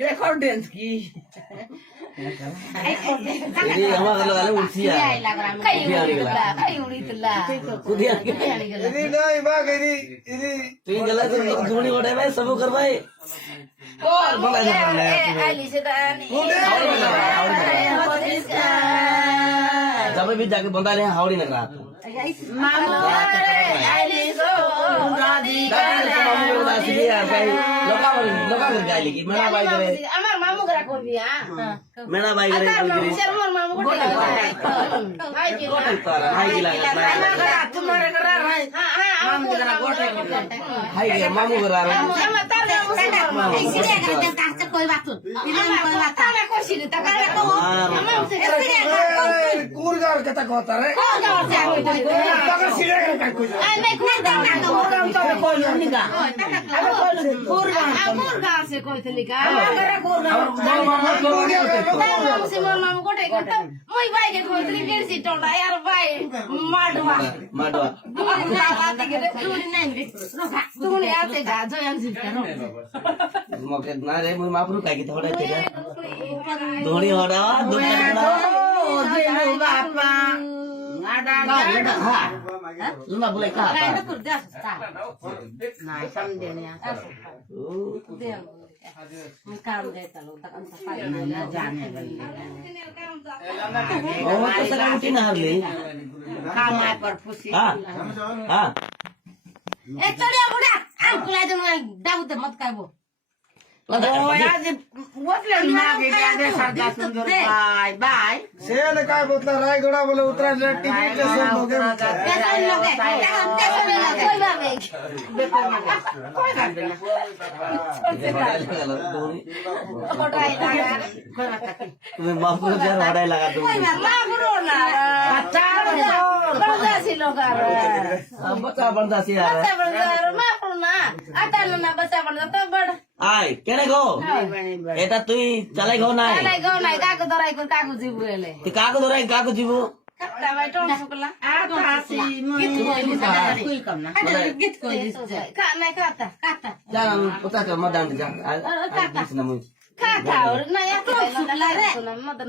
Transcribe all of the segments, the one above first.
Recordance ki. Ini ama kalau kalian usia. ini nahi bag ini Tuh jalan tuh Dhoni उड़े भाई सब कर भाई और बोला जाता है जब भी जाके बंदा ले हावड़ी न करा लोका कर गाय लेगी मेरा भाई करे আমার মামু গরা করবি मेरा भाई करे আমার মামু গোটে ভাই কি हाई की लगा তোমার গরা ভাই হ্যাঁ মামু গরা গোটে हाई के मामू करा रहा আমার তার মামু এই সিরিয়া গরা কাছে কই বাতুন দিলাম কই বাতা আমি কইছি তা কারে তো আমার Syria kurgar kata kota re Dhoni हो रहा Luna boleh kah? Nah, sambil ni. Oh, tu sekarang mungkin hari. Kamu perfusi. Ah, ah. Chaliya buda. Am kulai tu daud mat kaibo. Oh, आज वोटले मागे जादे सरदार सुंदर बाय बाय सेल काय बोलता रायगडा बोले उतरा टिकट कैसे लोगे कैसे लोगे कोई बाबे कोई कर देना तुम्हें माफ करो यार हड़ाई लगा दूंगी कोई माफ करो ना बच्चा बंदासी लोग आ रहे हैं बच्चा बंदासी आ रहा है बच्चा बंदा माफ करो ना आता ना बच्चा बंदा तो बड़ आय केने गो এটা তুই চালাই গো নাই চালাই গো নাই কাকু দরাই কো কাকু জিবু এলে তুই কাকু ধরাই কাকু জীবু কাকটা ভাই টন শুকলা আ তো আসি গীত কইলি কুই কম না গীত কইলি কা নাই কাটা কাটা jangan putar ke madam dia dis namu কাটা और না या তো শুকলা রে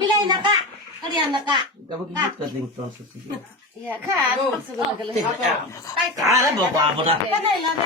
বিলাই না কা করিয়া না কা kamu gigit ke ding ton susu ya ka শুকলা গেলে are bawa apa dah কাটাই লাগা